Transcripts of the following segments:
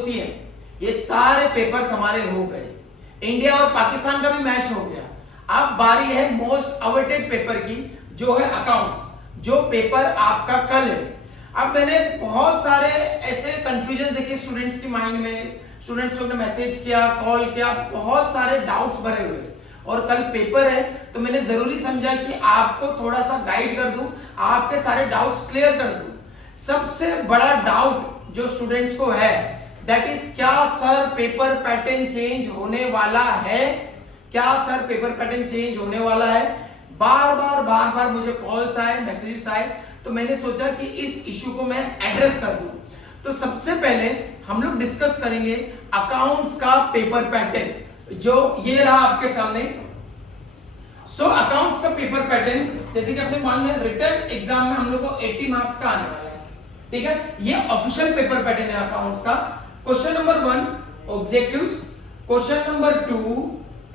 OCM, ये सारे papers हमारे हो गए। इंडिया और पाकिस्तान का भी मैच हो गया। अब बारी है मोस्ट अवेटेड पेपर की, जो है अकाउंट्स, जो पेपर आपका कल है। अब मैंने बहुत सारे ऐसे कंफ्यूजन देखे स्टूडेंट्स की माइंड में, स्टूडेंट्स लोग ने मैसेज किया, कॉल किया, बहुत सारे डाउट्स भरे हुए और कल पेपर है तो मैंने जरूरी समझा कि आपको थोड़ा सा गाइड कर दूं, आपके सारे डाउट्स क्लियर कर दूं। सबसे बड़ा डाउट जो स्टूडेंट्स को है दैट इज, क्या सर पेपर पैटर्न चेंज होने वाला है? क्या सर पेपर पैटर्न चेंज होने वाला है? बार बार मुझे कॉल्स आए, मैसेजेस आए, तो मैंने सोचा कि इस इशू को मैं एड्रेस कर दूं। तो सबसे पहले हम लोग डिस्कस करेंगे अकाउंट्स का पेपर पैटर्न, जो ये रहा आपके सामने। अकाउंट्स का पेपर पैटर्न, जैसे कि अपने मान लें रिटन एग्जाम में हम लोग को 80 मार्क्स का आने वाला है, ठीक है। ये ऑफिशियल पेपर पैटर्न है अकाउंट्स का। Question number 1 objectives, question number 2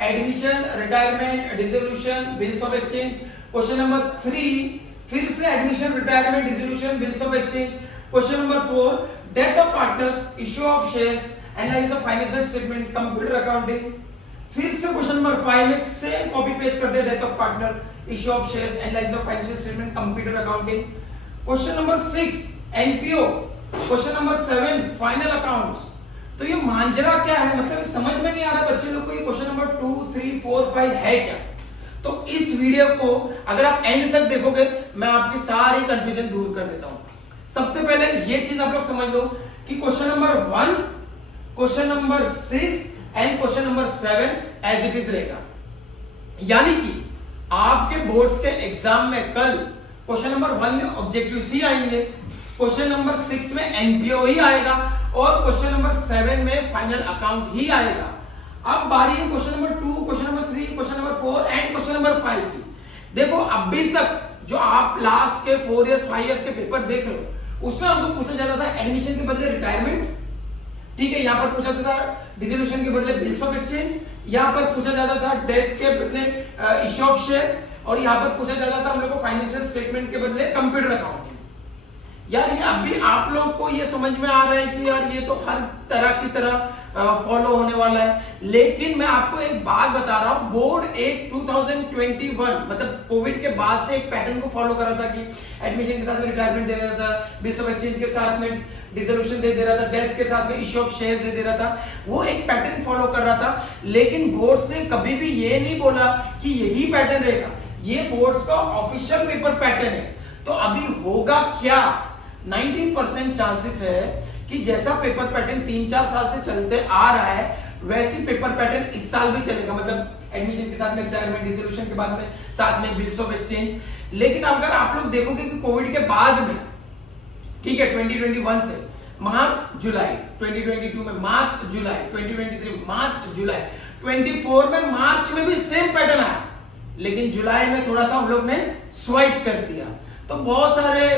admission, retirement, dissolution, bills of exchange, question number 3 फिर से admission, retirement, dissolution, bills of exchange, question number 4 death of partners, issue of shares, analysis of financial statement, computer accounting. फिर से question number 5 में same copy paste कर दे, death of partner, issue of shares, analysis of financial statement, computer accounting. Question number 6 NPO, question number 7 final accounts. तो ये मांजरा क्या है, मतलब समझ में नहीं आ रहा बच्चे लोग को ये क्वेश्चन नंबर 2, 3, 4, 5 है क्या। तो इस वीडियो को अगर आप एंड तक देखोगे, मैं आपकी सारी कंफ्यूजन दूर कर देता हूं। सबसे पहले ये चीज आप लोग समझ लो कि question number 1, question number 6 and question number 7 as it is रहेगा। यानी कि आपके बोर्ड्स के एग्जाम में कल क्वेश्चन नंबर 1 में ऑब्जेक्टिव सी आएंगे, क्वेश्चन नंबर 6 में एनपीओ ही आएगा और क्वेश्चन नंबर 7 में फाइनल अकाउंट ही आएगा। अब बारी है question number 2, question number 3, question number 4 and question number 5 की। देखो अभी तक जो आप लास्ट के 4 इयर्स 5 इयर्स के पेपर देख रहे हो, उसमें हमको पूछा जाता था एडमिशन के बदले रिटायरमेंट, ठीक है। यहां पर पूछा जाता था डिसोल्यूशन के बदले बिल्स ऑफ एक्सचेंज, यहां पर पूछा जाता था डेथ के बदले इश्यू ऑफ शेयर्स, और यहां पर पूछा जाता था हम लोग को फाइनेंशियल स्टेटमेंट के बदले कंप्यूटर अकाउंटिंग। यार ये अभी आप लोग को ये समझ में आ रहा है कि यार ये तो हर तरह की तरह फॉलो होने वाला है, लेकिन मैं आपको एक बात बता रहा हूं, बोर्ड एक 2021 मतलब कोविड के बाद से एक पैटर्न को फॉलो कर रहा था कि एडमिशन के साथ में रिटायरमेंट दे रहा था, बिल्स ऑफ एक्सचेंज के साथ में डिसोल्यूशन दे रहा था, डेथ के साथ में इश्यू ऑफ शेयर्स दे रहा था। वो एक पैटर्न फॉलो कर रहा था, लेकिन बोर्ड्स ने कभी भी ये नहीं बोला कि यही पैटर्न रहेगा। ये बोर्ड्स का ऑफिशियल पेपर पैटर्न है। तो अभी होगा क्या, 90% चांसेस है कि जैसा पेपर पैटर्न 3-4 साल से चलते आ रहा है, वैसी पेपर पैटर्न इस साल भी चलेगा। मतलब एडमिशन के साथ में रिटायरमेंट, डिसोल्यूशन के बाद में साथ में बिल्स ऑफ एक्सचेंज। लेकिन अगर आप लोग देखोगे कि कोविड के बाद में, ठीक है, 2021 से मार्च जुलाई, 2022 में मार्च जुलाई, 2023 मार्च जुलाई, 24 में मार्च में भी सेम पैटर्न आया, लेकिन जुलाई में थोड़ा सा हम लोग ने स्वाइप कर दिया। तो बहुत सारे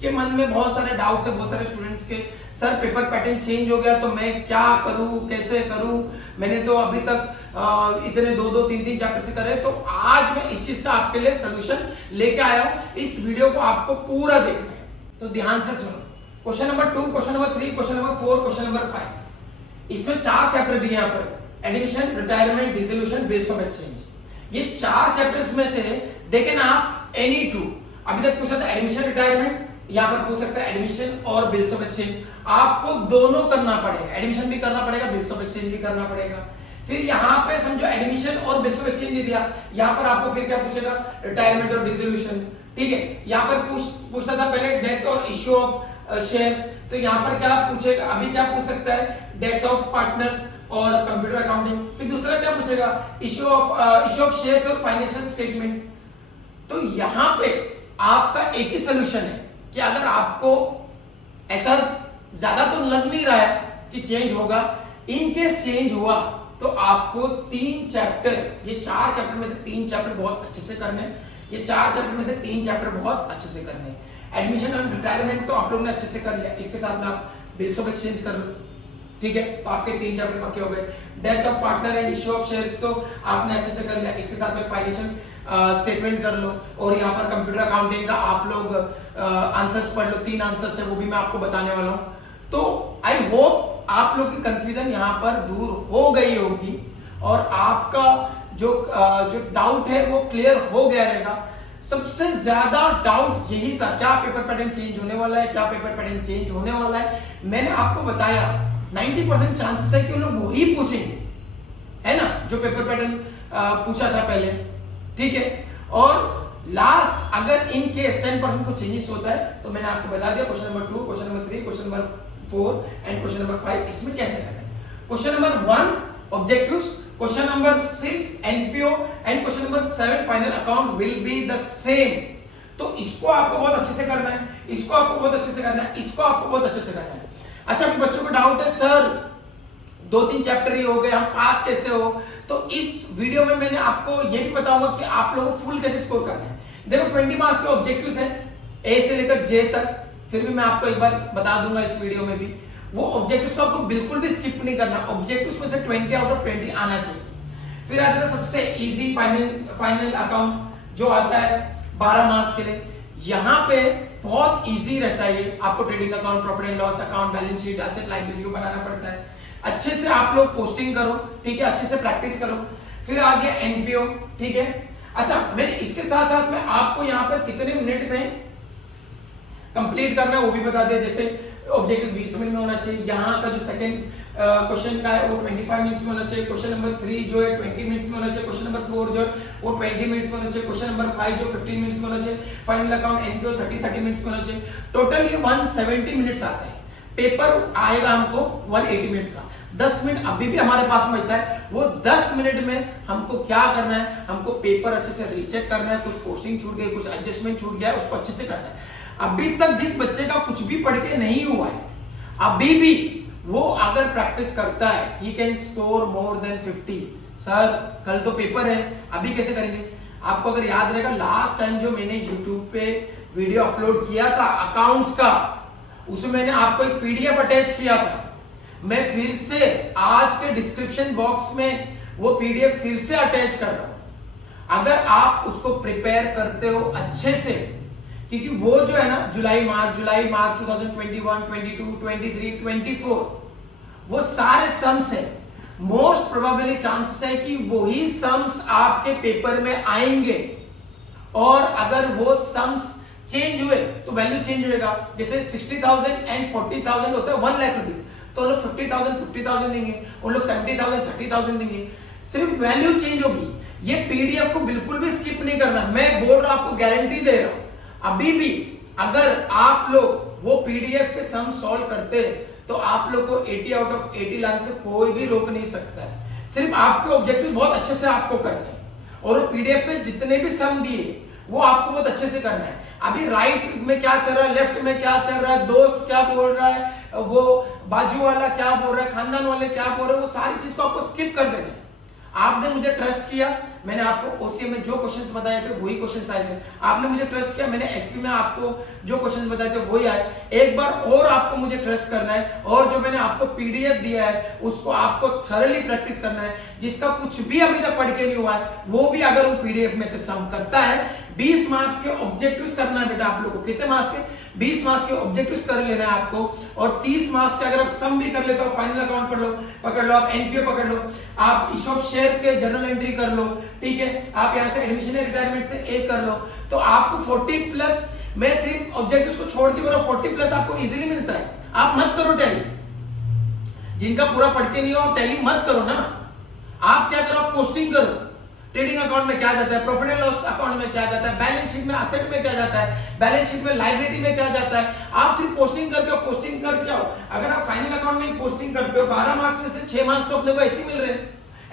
के मन में बहुत सारे डाउट्स है, बहुत सारे स्टूडेंट्स के, सर पेपर पैटर्न चेंज हो गया तो मैं क्या करूं, कैसे करूं, मैंने तो अभी तक इतने 2-2, 3-3 चैप्टर से करे। तो आज मैं इस चीज का आपके लिए सोल्यूशन लेके आया हूं। इस वीडियो को आपको पूरा देखना है, तो ध्यान से सुनो। Question number 2, question number 3, question number 4, question number 5, इसमें 4 चैप्टर दिए यहाँ पर, admission, retirement, dissolution, bills of exchange. ये 4 चैप्टर्स में से दे कैन आस्क एनी 2। अभी तक पूछा था एडमिशन, रिटायरमेंट, यहां पर पूछ सकता है एडमिशन और बिल्स ऑफ एक्सचेंज। आपको दोनों करना पड़ेगा, एडमिशन भी करना पड़ेगा, बिल्स ऑफ एक्सचेंज भी करना पड़ेगा। फिर यहां पे समझो एडमिशन और बिल्स ऑफ एक्सचेंज दे दिया, यहां पर आपको फिर क्या पूछेगा, रिटायरमेंट और डिसोल्यूशन, ठीक है। यहां पर पूछता था पहले डेथ और इश्यू ऑफ शेयर्स, तो यहां पर क्या पूछेगा, अभी क्या पूछ सकता है, डेथ ऑफ पार्टनर्स और कंप्यूटर अकाउंटिंग। फिर दूसरा क्या पूछेगा, इश्यू ऑफ शेयर्स और फाइनेंशियल स्टेटमेंट। तो यहां पे आपका एक ही सोल्यूशन है कि अगर आपको ऐसा ज्यादा तो लग नहीं रहा है कि चेंज होगा, इन केस चेंज हुआ तो आपको 3 चैप्टर, ये 4 चैप्टर में से 3 चैप्टर बहुत अच्छे से करने, ये 4 चैप्टर में से 3 चैप्टर बहुत अच्छे से करने। एडमिशन और रिटायरमेंट तो आप लोग ने अच्छे से कर लिया, इसके साथ में आप बिल्स ऑफ एक्सचेंज कर लो, ठीक है, तो आपके 3 चैप्टर पक्के हो गए। Death of partner and issue of shares तो आपने अच्छे से कर लिया, इसके साथ में फाइनेंशियल स्टेटमेंट कर लो, और यहाँ पर कंप्यूटर अकाउंटिंग का आप लोग आंसर्स पढ़ लो, 3 आंसर्स है वो भी मैं आपको बताने वाला हूँ। तो आई होप आप लोग की कंफ्यूजन यहाँ पर दूर हो गई होगी और आपका जो डाउट है वो क्लियर हो गया रहेगा। सबसे ज्यादा डाउट यही था, क्या पेपर पैटर्न चेंज होने वाला है, क्या पेपर पैटर्न चेंज होने वाला है। मैंने आपको बताया 90% चांसेस है कि उन लोग वही पूछेंगे, है ना, जो पेपर पैटर्न पूछा था पहले, ठीक है। और लास्ट अगर इन केस 10% को चेंजेस होता है तो मैंने आपको बता दिया question number 2, question number 3, question number 4 and question number 5 इसमें कैसे करना है। Question number 1 objectives, question number 6 NPO and question number 7 final account will be the same. तो इसको आपको बहुत अच्छे से करना है, इसको आपको बहुत अच्छे से करना है, इसको आपको बहुत अच्छे से करना है। अच्छा, अभी बच्चों को डाउट है सर 2-3 चैप्टर ही हो गए, हम पास कैसे हो। तो इस वीडियो में मैंने आपको ये भी बताऊंगा कि आप लोगों को फुल कैसे स्कोर करना है। देखो 20 मार्क्स के ऑब्जेक्टिव्स हैं ए से लेकर जे तक, फिर भी मैं आपको एक बार बता दूंगा इस वीडियो में भी। वो ऑब्जेक्टिव्स को आपको बिल्कुल भी स्किप नहीं करना, ऑब्जेक्टिव्स में से 20 आउट ऑफ 20 आना चाहिए। फिर आता है सबसे इजी फाइनल अकाउंट जो आता है 12 मार्क्स के लिए। यहाँ पे बहुत इजी रहता है ये, आपको trading account, profit and loss account, balance sheet, asset liability बनाना पड़ता है। अच्छे से आप लोग पोस्टिंग करो, ठीक है, अच्छे से प्रैक्टिस करो। फिर आ गया एनपीओ, ठीक है। अच्छा, मैंने इसके साथ साथ में आपको यहाँ पर कितने मिनट में कंप्लीट करना है वो भी बता दिया। जैसे ऑब्जेक्टिव 20 मिनट में होना चाहिए, यहाँ का जो सेकंड क्वेश्चन का है वो 25 मिनट्स में होना चाहिए, क्वेश्चन नंबर 3 जो है 20 मिनट्स में होना चाहिए, क्वेश्चन नंबर 4 जो है वो 20 मिनट्स में होना चाहिए, क्वेश्चन नंबर 5 जो 15 मिनट्स में होना चाहिए, फाइनल अकाउंट एनपीओ 30 मिनट्स में होना चाहिए। टोटल ये 170 मिनट्स आते हैं। पेपर आएगा हमको 180 मिनट्स का। 10 मिनट अभी भी हमारे पास में बचता है, वो 10 मिनट में हमको क्या करना है, हमको पेपर अच्छे से रीचेक करना है, कुछ पोस्टिंग छूट गई, कुछ एडजस्टमेंट छूट गया है, उसको अच्छे से करना है। अभी तक जिस बच्चे का कुछ भी पढ़ के नहीं हुआ है, अभी भी वो अगर प्रैक्टिस करता है, he can score more than 50। Sir कल तो पेपर है, अभी कैसे करेंगे। आपको अगर याद रहेगा लास्ट टाइम जो मैंने यूट्यूब पे वीडियो अपलोड किया था अकाउंट्स का, उसमें मैंने आपको एक पीडीएफ अटैच किया था। मैं फिर से आज के डिस्क्रिप्शन बॉक्स में वो पीडीएफ फिर से अटैच कर रहा हूं। अगर आप उसको प्रिपेयर करते हो अच्छे से, क्योंकि वो जो है ना जुलाई मार्च 2021, 22, 23, 24 वो सारे सम्स है। मोस्ट प्रोबेबली चांसेस है कि वही सम्स आपके पेपर में आएंगे, और अगर वो सम्स चेंज हुए तो वैल्यू चेंज होगा। जैसे 60,000 एंड 40,000 होता है 1 लाख रुपीज, तो लोग 50,000 देंगे, उन लोग 70,000 30,000 देंगे, सिर्फ वैल्यू चेंज होगी। ये पीडीएफ को बिल्कुल भी स्किप नहीं करना, मैं बोल रहा हूं, आपको गारंटी दे रहा हूं। अभी भी अगर आप लोग वो पीडीएफ के सम सॉल्व करते हैं तो आप लोग को 80 आउट ऑफ 80 लाने से कोई भी रोक नहीं सकता है। सिर्फ आपके ऑब्जेक्टिव बहुत अच्छे से आपको करने हैं, और वो पीडीएफ में जितने भी सम दिए वो आपको बहुत अच्छे से करना है। अभी राइट में क्या चल रहा है, लेफ्ट में क्या चल रहा है, दोस्त क्या बोल रहा है, वो बाजू वाला क्या बोल रहा है, खानदान वाले क्या बोल रहे हैं, वो सारी चीज को आपको स्किप कर देना है। आपने मुझे ट्रस्ट किया, मैंने आपको ओसीए में जो क्वेश्चंस बताए थे वही क्वेश्चंस आए थे। आपने मुझे ट्रस्ट किया, मैंने एसपी में आपको जो क्वेश्चंस बताए थे वही आए। एक बार और आपको मुझे ट्रस्ट करना है, और जो मैंने आपको पीडीएफ दिया है उसको आपको थॉरली प्रैक्टिस करना है। जिसका कुछ भी अभी तक पढ़ के नहीं हुआ है वो भी अगर वो पीडीएफ में से सम करता है, 20 मार्क्स के ऑब्जेक्टिव्स करना है बेटा आप लोगों को। कितने मार्क्स के? 20 मार्क्स के ऑब्जेक्टिव्स कर लेना है आपको, और 30 मार्क्स के अगर आप सम भी कर लेते हो, फाइनल अकाउंट पकड़ लो, आप एनपीओ पकड़ लो, आप ईशॉप शेयर के जर्नल एंट्री कर लो, ठीक है, आप यहाँ से एडमिशन रिटायरमेंट से एक कर लो, तो आपको 40 प्लस, मैं सिर्फ ऑब्जेक्टिव्स को छोड़ के बोला 40 प्लस आपको इजीली मिलता है। आप मत करो टैली, जिनका पूरा पढ़ के नहीं हो आप टैली मत करो ना। आप क्या करो, आप पोस्टिंग करो। ट्रेडिंग अकाउंट में क्या जाता है, प्रॉफिट एंड लॉस अकाउंट में क्या जाता है, बैलेंस शीट में एसेट में क्या जाता है, बैलेंस शीट में लायबिलिटी में क्या जाता है। आप सिर्फ पोस्टिंग करके आओ। अगर आप फाइनल अकाउंट में पोस्टिंग करते हो, 12 मार्क्स में से 6 मार्क्स तो अपने को ऐसे ही मिल रहे हैं,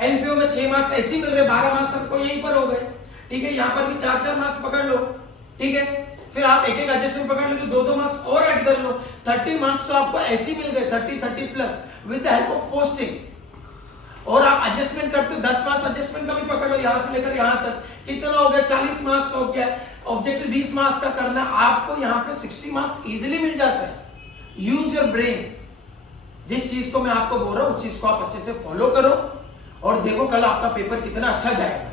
एनपीओ में 6 मार्क्स ऐसे ही मिल रहे हैं, 12 मार्क्स आपको यहीं पर हो गए, ठीक है। यहाँ पर भी 4-4 मार्क्स पकड़ लो, ठीक है। फिर आप एक एडजस्टमेंट पकड़ लो तो 2-2 मार्क्स और ऐड कर लो, 30 मार्क्स तो आपको ऐसे ही मिल गए, 30 plus with the help of posting. और आप एडजस्टमेंट करते हो, 10 मार्क्स एडजस्टमेंट का भी पकड़ लो, यहां से लेकर यहां तक कितना हो गया, 40 मार्क्स हो गया। ऑब्जेक्टिव 20 मार्क्स का करना, आपको यहां पे 60 मार्क्स इजीली मिल जाता है। Use your brain. जिस चीज को मैं आपको बोल रहा हूं उस चीज को आप अच्छे से फॉलो करो, और देखो कल आपका पेपर कितना अच्छा जाएगा।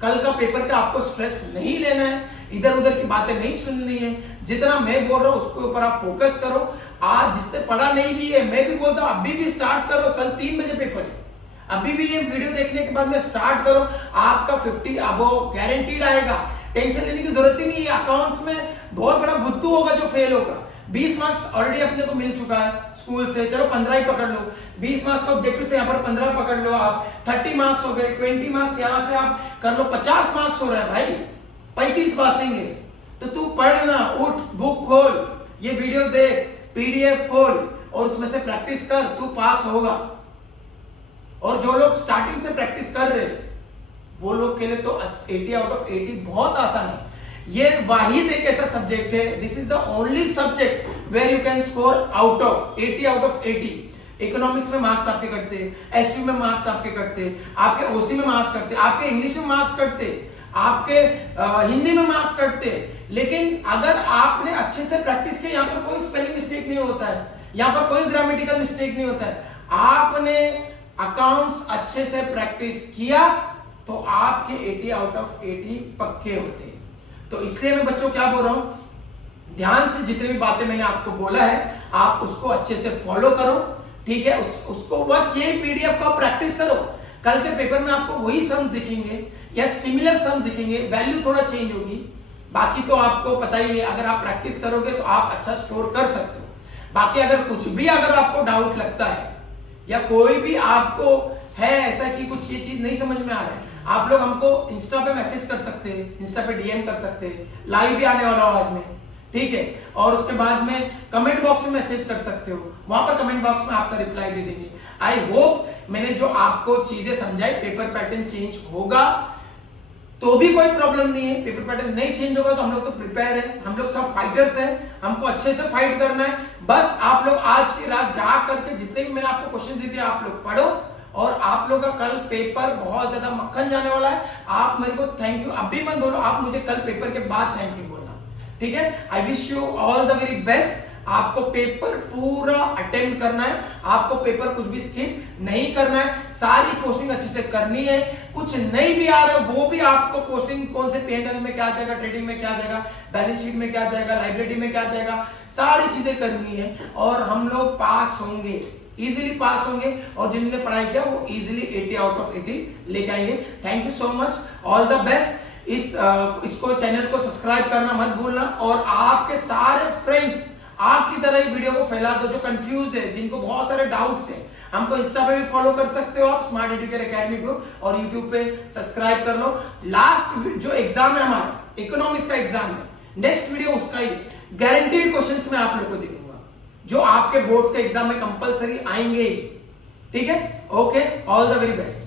कल का पेपर का आपको स्ट्रेस नहीं लेना है, इधर उधर की बातें नहीं सुननी है। जितना मैं बोल रहा हूं उसके ऊपर आप फोकस करो, आज जिसने पढ़ा नहीं भी है, मैं भी बोलता हूं अभी भी स्टार्ट करो, कल 3 बजे पेपर है, अभी भी ये वीडियो देखने के बाद में स्टार्ट करो, आपका 50 अबव गारंटीड आएगा, टेंशन लेने की जरूरत ही नहीं है। अकाउंट्स में बहुत बड़ा बुद्धू होगा जो फेल होगा। 20 मार्क्स ऑलरेडी अपने को मिल चुका है स्कूल से, चलो 15 ही पकड़ लो, 20 मार्क्स का ऑब्जेक्टिव से यहाँ पर 15 पकड़ लो आप, 30 मार्क्स हो गए, 20 मार्क्स यहाँ से आप कर लो, 50 मार्क्स हो रहा है भाई, 35 पासेंगे। तो तू पढ़ना, उठ, बुक खोल, ये वीडियो देख, पीडीएफ खोल और उसमें से प्रैक्टिस कर, तू पास होगा। और जो लोग स्टार्टिंग से प्रैक्टिस कर रहे वो लोग के लिए तो 80 आउट ऑफ 80 बहुत आसान है। ये वाहिद एक ऐसा सब्जेक्ट है, this is the only subject where you can score out of 80 out of 80। Economics में मार्क्स आपके कटते, एसपी में मार्क्स आपके कटते, आपके ओसी में मार्क्स कटते, आपके इंग्लिश में मार्क्स कटते, आपके हिंदी में मार्क्स कटते। लेकिन अगर आपने अच्छे से प्रैक्टिस किया, यहाँ पर कोई स्पेलिंग मिस्टेक नहीं होता है, यहाँ पर कोई ग्रामेटिकल मिस्टेक नहीं होता है, आपने अकाउंट्स अच्छे से प्रैक्टिस किया तो आपके 80 आउट ऑफ 80 पक्के होते हैं। तो इसलिए मैं बच्चों क्या बोल रहा हूं, ध्यान से जितनी भी बातें मैंने आपको बोला है आप उसको अच्छे से फॉलो करो, ठीक है। उसको बस यही पीडीएफ का प्रैक्टिस करो, कल के पेपर में आपको वही सम्स दिखेंगे या सिमिलर सम्स दिखेंगे, वैल्यू थोड़ा चेंज होगी, बाकी तो आपको पता ही है। अगर आप प्रैक्टिस करोगे तो आप अच्छा स्कोर कर सकते हो। बाकी अगर कुछ भी अगर आपको डाउट लगता है या कोई भी आपको है ऐसा कि कुछ ये चीज नहीं समझ में आ रहा है, आप लोग हमको इंस्टा पे मैसेज कर सकते हैं, इंस्टा पे डीएम कर सकते हैं, लाइव भी आने वाला हो आज में, ठीक है। और उसके बाद में कमेंट बॉक्स में मैसेज कर सकते हो, वहां पर कमेंट बॉक्स में आपका रिप्लाई दे देंगे। आई होप मैंने जो आपको चीजें समझाई, पेपर पैटर्न चेंज होगा तो भी कोई प्रॉब्लम नहीं है, पेपर पैटर्न नहीं चेंज होगा तो हम लोग तो प्रिपेयर है, हम लोग सब फाइटर्स हैं, हमको अच्छे से फाइट करना है। बस आप लोग आज की रात जाग करके जितने भी मैंने आपको क्वेश्चन दिए आप लोग पढ़ो, और आप लोग का कल पेपर बहुत ज्यादा मक्खन जाने वाला है। आप मेरे को थैंक यू अभी मत बोलो, आप मुझे कल पेपर के बाद थैंक यू बोलना, ठीक है। I wish you all the very best. आपको पेपर पूरा अटेम्प्ट करना है, आपको पेपर कुछ भी स्किप नहीं करना है, सारी पोस्टिंग अच्छे से करनी है। कुछ नहीं भी आ रहा है वो भी आपको पोस्टिंग कौन से P&L में क्या जाएगा, ट्रेडिंग में क्या जाएगा, बैलेंस शीट में क्या जाएगा, लाइबिलिटी में क्या जाएगा, सारी चीजें करनी है और हम लोग पास होंगे, इजीली पास होंगे। और जिन्होंने पढ़ाई किया वो इजीली 80 आउट ऑफ 80 लेके आएंगे। Thank you so much, all the best. इसको चैनल को सब्सक्राइब करना मत भूलना और आपके सारे फ्रेंड्स आपकी तरह ही वीडियो को फैला दो जो कंफ्यूज है, जिनको बहुत सारे डाउट्स हैं। हमको इंस्टा पे भी फॉलो कर सकते हो आप, स्मार्ट एजुकेटर एकेडमी को, और यूट्यूब पे सब्सक्राइब कर लो। लास्ट जो एग्जाम है हमारा इकोनॉमिक्स का एग्जाम है, नेक्स्ट वीडियो उसका ही गारंटीड क्वेश्चंस में आप लोग को देखूंगा जो आपके बोर्ड्स के एग्जाम में कंपलसरी आएंगे, ठीक है। Okay, all the very best.